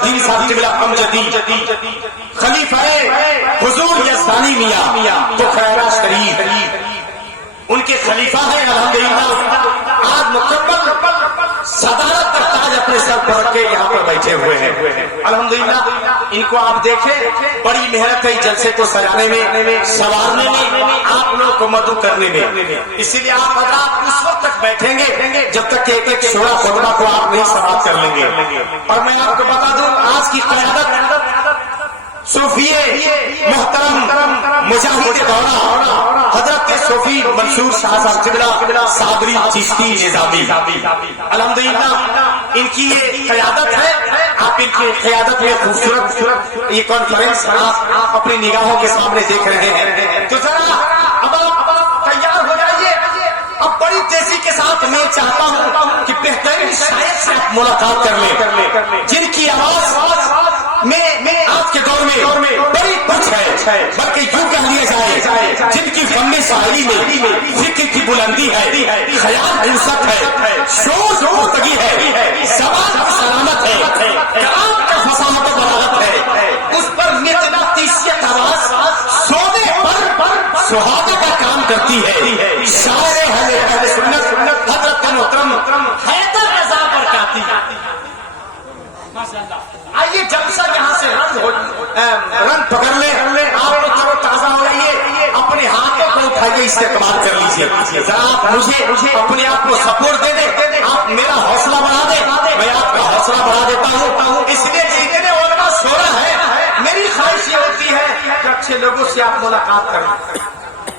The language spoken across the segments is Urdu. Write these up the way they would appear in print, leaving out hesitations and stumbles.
الدین صاحب قبلہ امجدی خلیفہ حضور یزدانی میاں تو خیرہ شریف ان کے خلیفہ ہیں الحمدللہ. آج مکمل صدارت کا تاج اپنے سر پر رکھ کے یہاں پر بیٹھے ہوئے ہیں الحمدللہ. ان کو آپ دیکھیں بڑی محنت ہے جلسے کو سجانے میں, سنوارنے میں, آپ لوگ کو مدعو کرنے میں. اسی لیے آپ حضرات اس وقت تک بیٹھیں گے جب تک کہ ایک ایک شورا خطبہ کو آپ نہیں سماعت کر لیں گے. اور میں آپ کو بتا دوں آج کی قیادت صوفی محترم مجاہد دورہ حضرت صوفی منصور شاہ صاحب قبلہ صابری چشتی نظامی الحمدللہ ان کی یہ قیادت ہے. آپ ان کی قیادت میں خوبصورت یہ کانفرنس آپ اپنی نگاہوں کے سامنے دیکھ رہے ہیں. تو ذرا اب آپ تیار ہو جائیے. اب بڑی تیزی کے ساتھ میں چاہتا ہوں کہ بہترین شاعر سے آپ ملاقات کر لیں جن کی آواز میں آج کے دور میں بڑی کچھ ہے, بلکہ یوں کہہ لیا جائے جن کی فن شاعری میں فکر کی بلندی ہے, خیال انصت ہے, شور زورتگی ہے, زبان کی سلامت ہے, کلام کا فصاحت و بلاغت ہے. اس پر مقناطیسیت آواز سونے پر سہاگے کا کام کرتی ہے. شاعر اہل سنت حضرت محترم حیدر رضا برکاتی. آئیے جلسہ یہاں سے رنگ پکڑ لیں, آپ لوگ تر و تازہ ہو رہیے, اپنے ہاتھوں کو اٹھائیے, استقبال کر لیجیے. ذرا آپ مجھے اپنے آپ کو سپورٹ دے دیں, آپ میرا حوصلہ بڑھا دیں, میں آپ کا حوصلہ بڑھا دیتا ہوں. اس لیے جتنے علماء شورا ہے میری خواہش یہ ہوتی ہے کہ اچھے لوگوں سے آپ ملاقات کریں.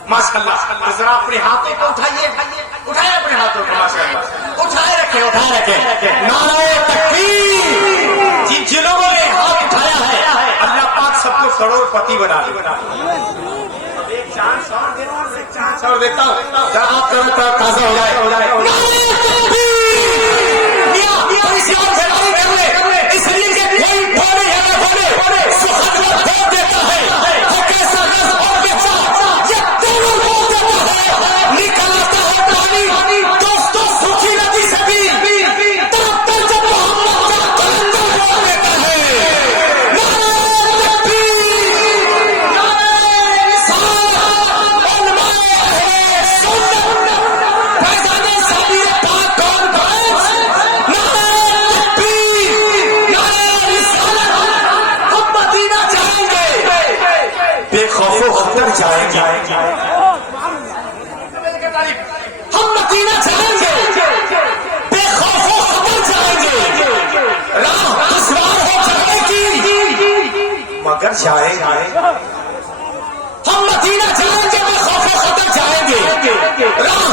ماشاء اللہ ذرا اپنے ہاتھوں کو اٹھائیے, اٹھائے اپنے ہاتھوں کو, ماشاء اللہ اٹھائے رکھیں, اٹھائے رکھیں. نعرہ تکبیر. جن لوگوں نے ہاتھ اٹھایا ہے اللہ پاک سب کو کروڑ پتی بنا دے. ایک چانس اور دیتا ہوں ذرا آپ تازہ ہو جائے. اس لیے کہ کوئی بولے یا نہ بولے سخت میں بول دیتا ہے, وہ کیسا رس اور بیچا یہ دونوں بول دیتا ہے. نکل آتا ہے پانی دوستوں سوکھی ندی سے بھی تب تک جب محمد کا کلندر بول دیتا ہے. نعرہ تکبیر, نعرہ رسالت, علماء اہل سنت, فیضان صابر پاک کون بھائیس. نعرہ تکبیر, نعرہ رسالت. ہم مدینہ جائیں گے, بے خوف و خطر جائیں گے. ہم مدینہ جائیں گے, بے خوف و خطر جائیں گے. راہ دشوار ہو جانے کی مگر جائیں گے. ہم مدینہ جائیں گے, بے خوف و خطر جائیں گے. راہ